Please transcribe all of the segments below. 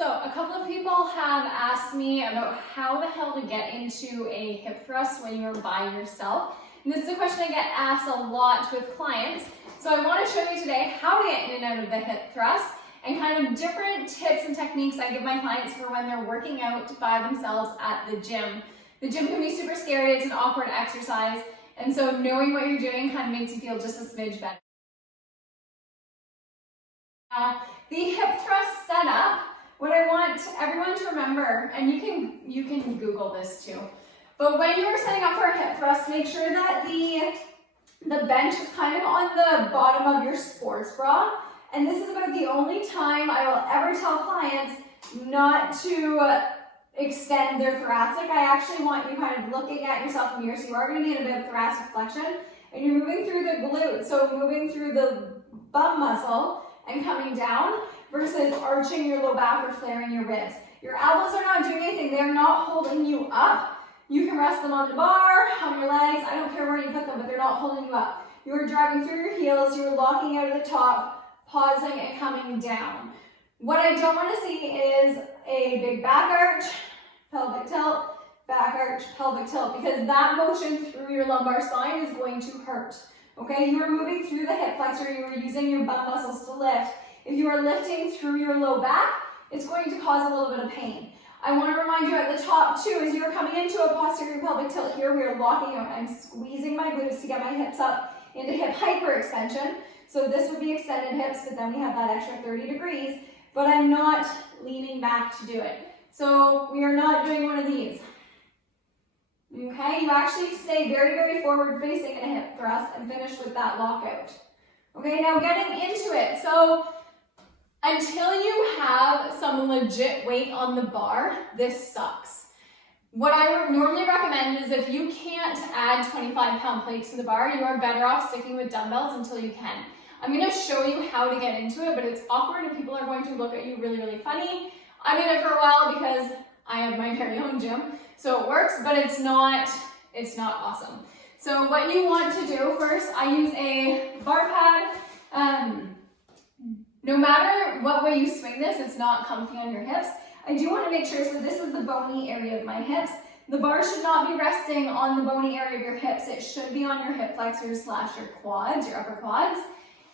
So a couple of people have asked me about how the hell to get into a hip thrust when you're by yourself. And this is a question I get asked a lot with clients. So I want to show you today how to get in and out of the hip thrust and kind of different tips and techniques I give my clients for when they're working out by themselves at the gym. The gym can be super scary, it's an awkward exercise, and so knowing what you're doing kind of makes you feel just a smidge better. Now, the hip thrust setup, what I want everyone to remember, and you can Google this too, but when you're setting up for a hip thrust, make sure that the bench is kind of on the bottom of your sports bra. And this is about the only time I will ever tell clients not to extend their thoracic. I actually want you kind of looking at yourself in the mirror, so you are going to be in a bit of thoracic flexion, and you're moving through the glutes, so moving through the bum muscle and coming down versus arching your low back or flaring your ribs. Your elbows are not doing anything. They're not holding you up. You can rest them on the bar, on your legs. I don't care where you put them, but they're not holding you up. You're driving through your heels. You're locking out of the top, pausing and coming down. What I don't want to see is a big back arch, pelvic tilt, back arch, pelvic tilt, because that motion through your lumbar spine is going to hurt. Okay, you are moving through the hip flexor. You are using your bum muscles to lift. If you are lifting through your low back, it's going to cause a little bit of pain. I want to remind you at the top too, as you're coming into a posterior pelvic tilt here, we are locking out. I'm squeezing my glutes to get my hips up into hip hyperextension. So this would be extended hips, but then we have that extra 30 degrees, but I'm not leaning back to do it. So we are not doing one of these. Okay, you actually stay very, very forward facing in a hip thrust and finish with that lockout. Okay, now getting into it. So until you have some legit weight on the bar, this sucks. What I normally recommend is if you can't add 25-pound plates to the bar, you are better off sticking with dumbbells until you can. I'm going to show you how to get into it, but it's awkward and people are going to look at you really, really funny. I'm in it for a while because I have my very own gym, so it works, but it's not awesome. So what you want to do first, I use a bar pad. No matter what way you swing this, it's not comfy on your hips. I do want to make sure, so this is the bony area of my hips. The bar should not be resting on the bony area of your hips. It should be on your hip flexors / your quads, your upper quads.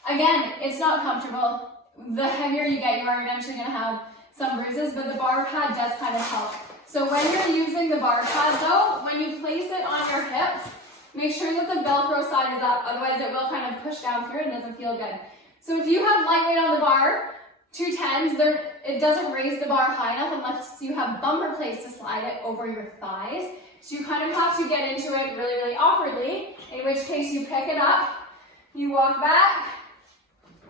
Again, it's not comfortable. The heavier you get, you are eventually going to have some bruises, but the bar pad does kind of help. So when you're using the bar pad though, when you place it on your hips, make sure that the Velcro side is up, otherwise it will kind of push down through it and doesn't feel good. So if you have light weight on the bar, 210s, it doesn't raise the bar high enough unless you have bumper plates to slide it over your thighs. So you kind of have to get into it really, really awkwardly, in which case you pick it up, you walk back,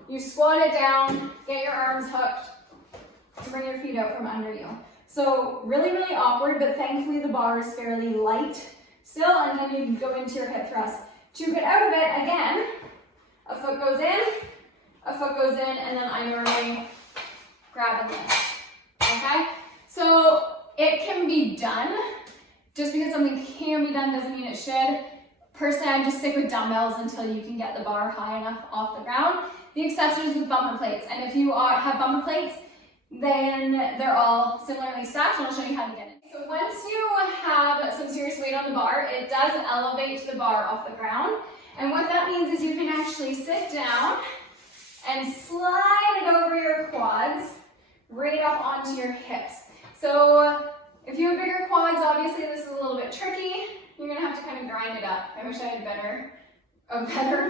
you squat it down, get your arms hooked, and bring your feet out from under you. So really, really awkward, but thankfully the bar is fairly light still, and then you can go into your hip thrust. To get out of it, again, a foot goes in, a foot goes in, and then I normally grab and lift, okay? So it can be done. Just because something can be done doesn't mean it should. Personally, I just stick with dumbbells until you can get the bar high enough off the ground. The exception is with bumper plates, and if you have bumper plates, then they're all similarly stacked, and I'll show you how to get it. So once you have some serious weight on the bar, it does elevate the bar off the ground, and what that means is you can actually sit down and slide it over your quads right up onto your hips. So if you have bigger quads, obviously this is a little bit tricky. You're gonna have to kind of grind it up. I wish I had a better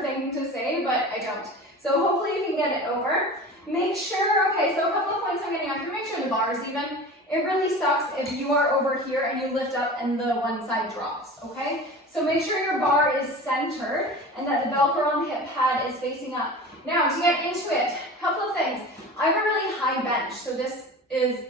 thing to say, but I don't. So hopefully you can get it over. Make sure, okay, so a couple of points I'm getting up here, make sure the bar is even. It really sucks if you are over here and you lift up and the one side drops, okay? So make sure your bar is centered and that the Velcro on the hip pad is facing up. Now, to get into it, a couple of things. I have a really high bench, so this is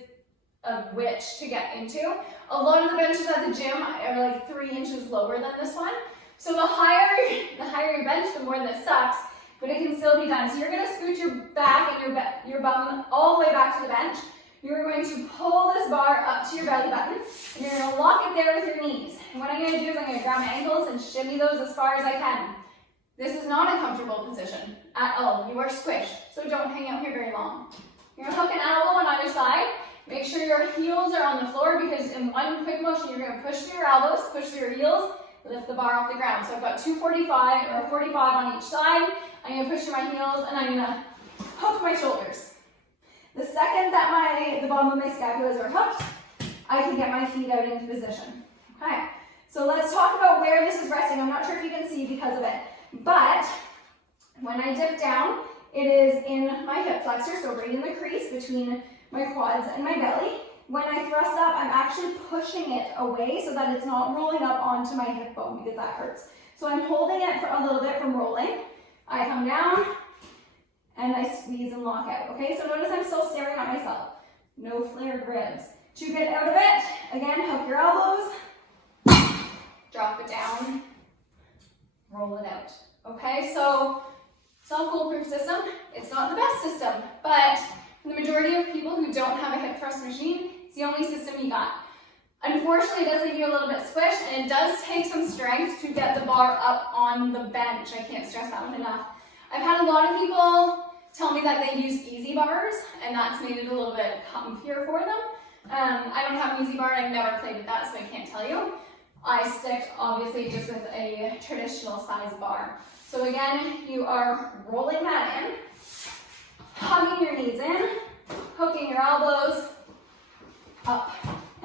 a witch to get into. A lot of the benches at the gym are like 3 inches lower than this one. So the higher your bench, the more this sucks, but it can still be done. So you're gonna scoot your back and your bum all the way back to the bench. You're going to pull this bar up to your belly button, and you're gonna lock it there with your knees. And what I'm gonna do is I'm gonna grab my ankles and shimmy those as far as I can. This is not a comfortable position at all. You are squished, so don't hang out here very long. You're gonna hook an elbow on either side. sure your heels are on the floor because in one quick motion, you're gonna push through your elbows, push through your heels, lift the bar off the ground. So I've got 245 or 45 on each side. I'm gonna push through my heels and I'm gonna hook my shoulders. The second that the bottom of my scapulas are hooked, I can get my feet out into position. Okay, so let's talk about where this is resting. I'm not sure if you can see because of it, but when I dip down, it is in my hip flexor, so right in the crease between my quads and my belly. When I thrust up, I'm actually pushing it away so that it's not rolling up onto my hip bone because that hurts. So I'm holding it for a little bit from rolling. I come down and I squeeze and lock out. Okay, so notice I'm still staring at myself. No flared ribs. To get out of it, again, hook your elbows, drop it down, roll it out. Okay, so self-foolproof system, it's not the best system, but for the majority of people who don't have a hip thrust machine, it's the only system you got. Unfortunately, it does leave you a little bit squished, and it does take some strength to get the bar up on the bench. I can't stress that one enough. I've had a lot of people tell me that they use easy bars, and that's made it a little bit comfier for them. I don't have an easy bar, and I've never played with that, so I can't tell you. I stick, obviously, just with a traditional size bar. So again, you are rolling that in, hugging your knees in, hooking your elbows, up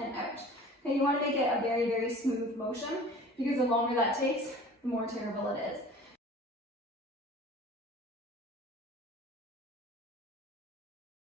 and out. Okay, you want to make it a very, very smooth motion because the longer that takes, the more terrible it is.